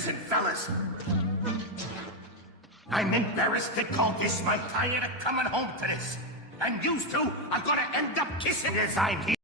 Listen, fellas. I'm embarrassed to call this. I'm tired of coming home to this. And you two are gonna end up kissing as I'm here.